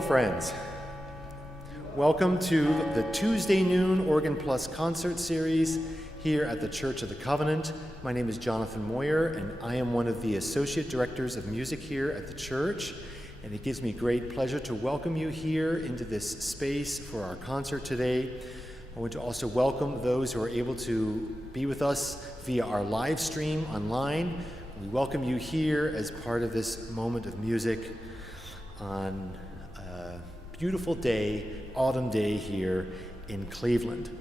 Hello, friends. Welcome to the Tuesday Noon Organ Plus concert series here at the Church of the Covenant. My name is Jonathan Moyer, and I am one of the Associate Directors of Music here at the church. And it gives me great pleasure to welcome you here into this space for our concert today. I want to also welcome those who are able to be with us via our live stream online. We welcome you here as part of this moment of music on a beautiful day, autumn day here in Cleveland.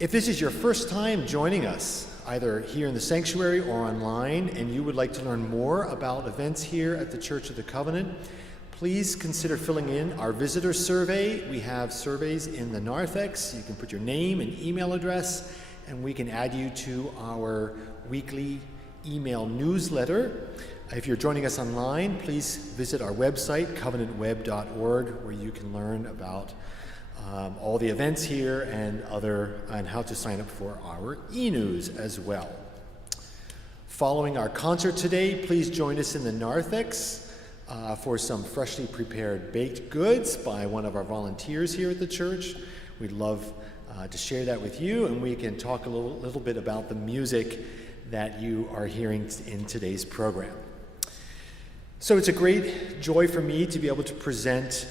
If this is your first time joining us, either here in the sanctuary or online, and you would like to learn more about events here at the Church of the Covenant, please consider filling in our visitor survey. We have surveys in the narthex. You can put your name and email address, and we can add you to our weekly email newsletter. If you're joining us online, please visit our website, covenantweb.org, where you can learn about all the events here and how to sign up for our e-news as well. Following our concert today, please join us in the narthex for some freshly prepared baked goods by one of our volunteers here at the church. We'd love to share that with you, and we can talk a little bit about the music that you are hearing in today's program. So it's a great joy for me to be able to present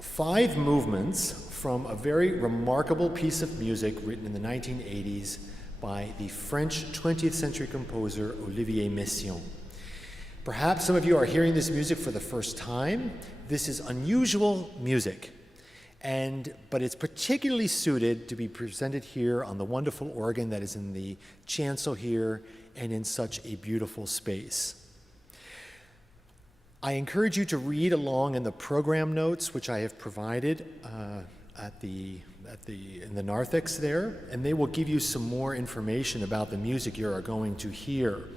5 movements from a very remarkable piece of music written in the 1980s by the French 20th century composer Olivier Messiaen. Perhaps some of you are hearing this music for the first time. This is unusual music, but it's particularly suited to be presented here on the wonderful organ that is in the chancel here and in such a beautiful space. I encourage you to read along in the program notes, which I have provided in the narthex there, and they will give you some more information about the music you are going to hear.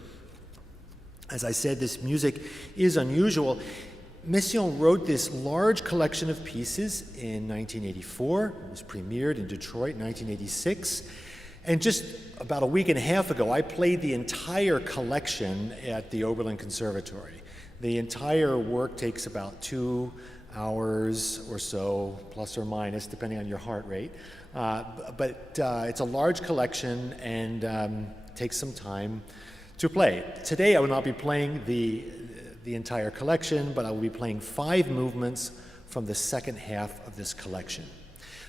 As I said, this music is unusual. Messiaen wrote this large collection of pieces in 1984. It was premiered in Detroit in 1986. And just about a week and a half ago, I played the entire collection at the Oberlin Conservatory. The entire work takes about 2 hours or so, plus or minus, depending on your heart rate. But it's a large collection and takes some time to play. Today, I will not be playing the entire collection, but I will be playing 5 movements from the second half of this collection.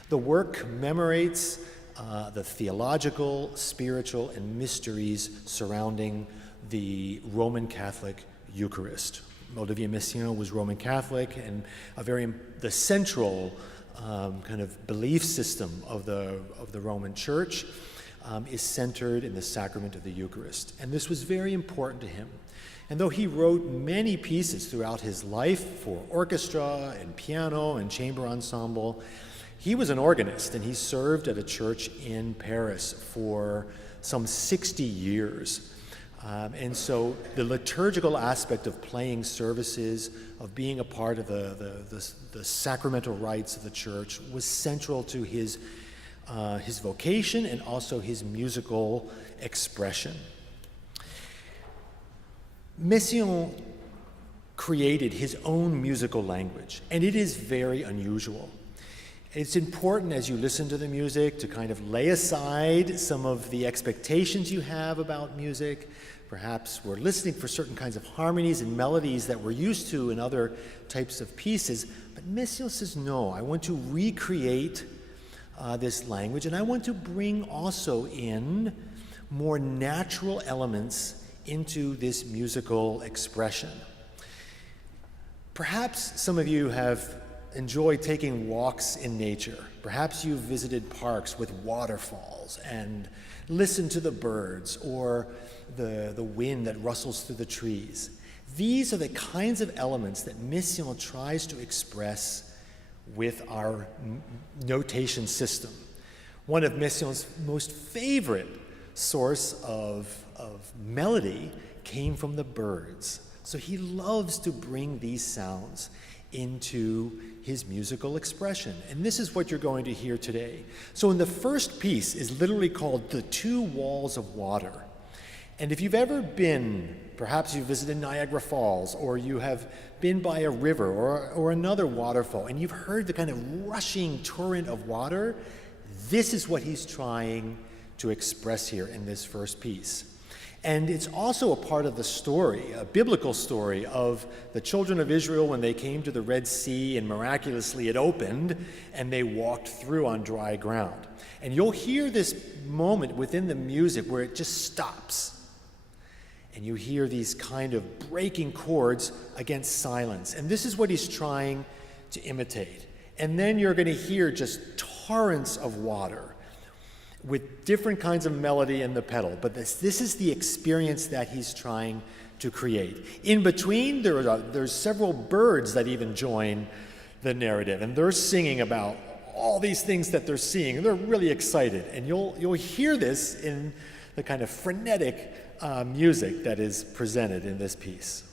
The work commemorates the theological, spiritual, and mysteries surrounding the Roman Catholic Eucharist. Olivier Messiaen was Roman Catholic, and the central kind of belief system of the Roman Church is centered in the sacrament of the Eucharist. And this was very important to him. And though he wrote many pieces throughout his life for orchestra and piano and chamber ensemble, he was an organist, and he served at a church in Paris for some 60 years. And so the liturgical aspect of playing services, of being a part of the sacramental rites of the church, was central to his vocation and also his musical expression. Messiaen created his own musical language, and it is very unusual. It's important as you listen to the music to kind of lay aside some of the expectations you have about music. Perhaps we're listening for certain kinds of harmonies and melodies that we're used to in other types of pieces. But Messiaen says, no, I want to recreate this language, and I want to bring also in more natural elements into this musical expression. Perhaps some of you have enjoyed taking walks in nature. Perhaps you've visited parks with waterfalls and listened to the birds or the wind that rustles through the trees. These are the kinds of elements that Messiaen tries to express with our notation system. One of Messiaen's most favorite source of melody came from the birds. So he loves to bring these sounds into his musical expression. And this is what you're going to hear today. So in the first piece is literally called The Two Walls of Water. And if you've ever been, perhaps you visited Niagara Falls, or you have been by a river or another waterfall, and you've heard the kind of rushing torrent of water, this is what he's trying to express here in this first piece. And it's also a part of the story, a biblical story of the children of Israel when they came to the Red Sea and miraculously it opened and they walked through on dry ground. And you'll hear this moment within the music where it just stops. And you hear these kind of breaking chords against silence. And this is what he's trying to imitate. And then you're going to hear just torrents of water with different kinds of melody in the pedal. But this is the experience that he's trying to create. In between, there's several birds that even join the narrative. And they're singing about all these things that they're seeing. And they're really excited. And you'll hear this in the kind of frenetic music that is presented in this piece.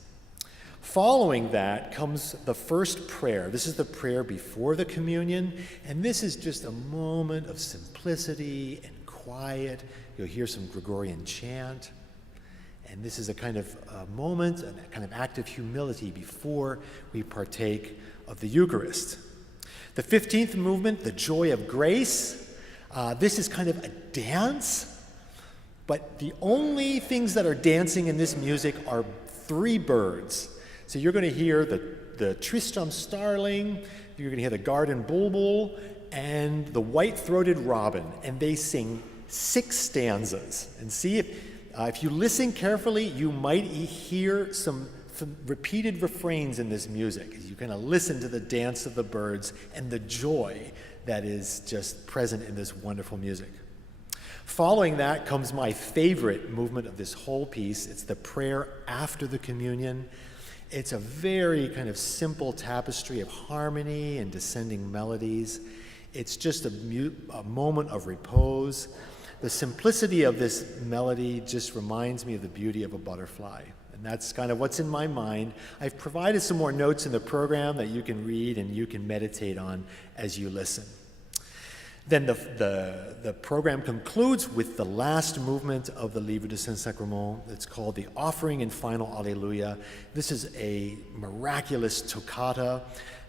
Following that comes the first prayer. This is the prayer before the communion, and this is just a moment of simplicity and quiet. You'll hear some Gregorian chant, and this is a kind of moment, a kind of act of humility before we partake of the Eucharist. The 15th movement, the joy of grace, this is kind of a dance. But the only things that are dancing in this music are three birds. So you're going to hear the Tristram starling, you're going to hear the garden bulbul, and the white-throated robin. And they sing 6 stanzas. And see, if you listen carefully, you might hear some repeated refrains in this music as you kind of listen to the dance of the birds and the joy that is just present in this wonderful music. Following that comes my favorite movement of this whole piece. It's the prayer after the communion. It's a very kind of simple tapestry of harmony and descending melodies. It's just a moment of repose. The simplicity of this melody just reminds me of the beauty of a butterfly. And that's kind of what's in my mind. I've provided some more notes in the program that you can read and you can meditate on as you listen. Then the program concludes with the last movement of the Livre de Saint-Sacrement. It's called the Offering and Final Alleluia. This is a miraculous toccata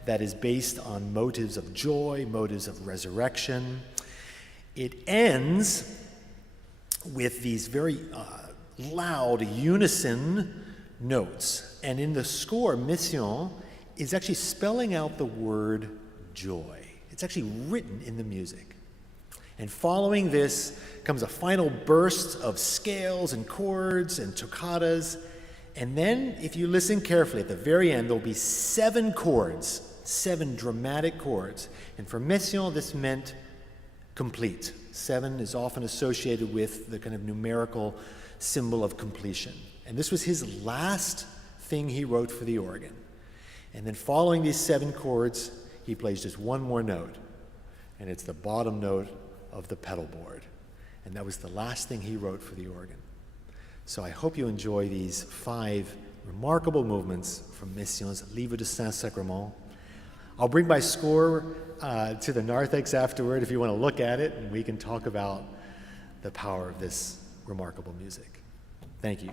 that is based on motives of joy, motives of resurrection. It ends with these very loud unison notes. And in the score, Messiaen is actually spelling out the word joy. It's actually written in the music. And following this comes a final burst of scales and chords and toccatas. And then, if you listen carefully, at the very end, there'll be 7 chords, 7 dramatic chords. And for Messiaen, this meant complete. 7 is often associated with the kind of numerical symbol of completion. And this was his last thing he wrote for the organ. And then following these 7 chords, he plays just one more note, and it's the bottom note of the pedal board. And that was the last thing he wrote for the organ. So I hope you enjoy these 5 remarkable movements from Messiaen's Livre de Saint-Sacrement. I'll bring my score to the narthex afterward if you want to look at it, and we can talk about the power of this remarkable music. Thank you.